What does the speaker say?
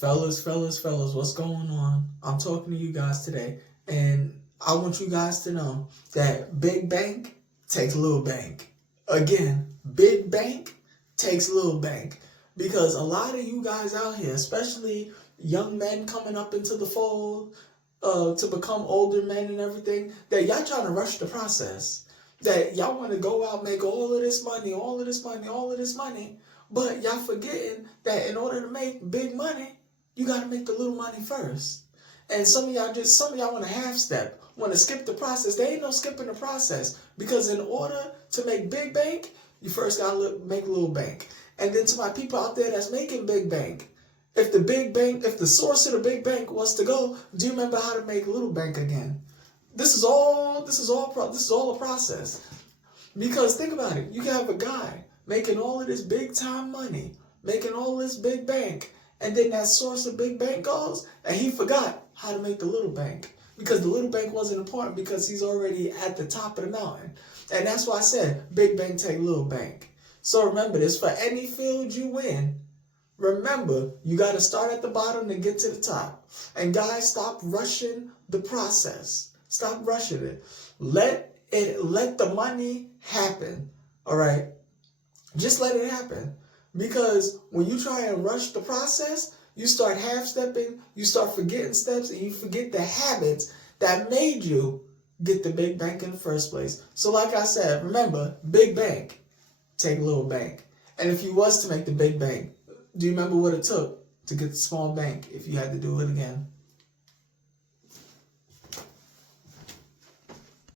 Fellas, what's going on? I'm talking to you guys today, and I want you guys to know that big bank takes little bank. Again, big bank takes little bank. Because a lot of you guys out here, especially young men coming up into the fold, to become older men and everything, that y'all trying to rush the process. That y'all want to go out, make all of this money, but y'all forgetting that in order to make big money, you got to make the little money first. And some of y'all want to half step, want to skip the process. There ain't no skipping the process, because in order to make big bank, you first got to make little bank. And then to my people out there that's making big bank, if the source of the big bank wants to go, do you remember how to make little bank again? This is all a process. Because think about it, you can have a guy making all of this big time money, making all this big bank, and then that source of big bank goes, and he forgot how to make the little bank. Because the little bank wasn't important, because he's already at the top of the mountain. And that's why I said, big bank take little bank. So remember this, for any field you win, remember, you got to start at the bottom to get to the top. And guys, stop rushing the process. Stop rushing it. Let the money happen. All right? Just let it happen. Because when you try and rush the process, you start half-stepping, you start forgetting steps, and you forget the habits that made you get the big bank in the first place. So like I said, remember, big bank, take little bank. And if you was to make the big bank, do you remember what it took to get the small bank if you had to do it again?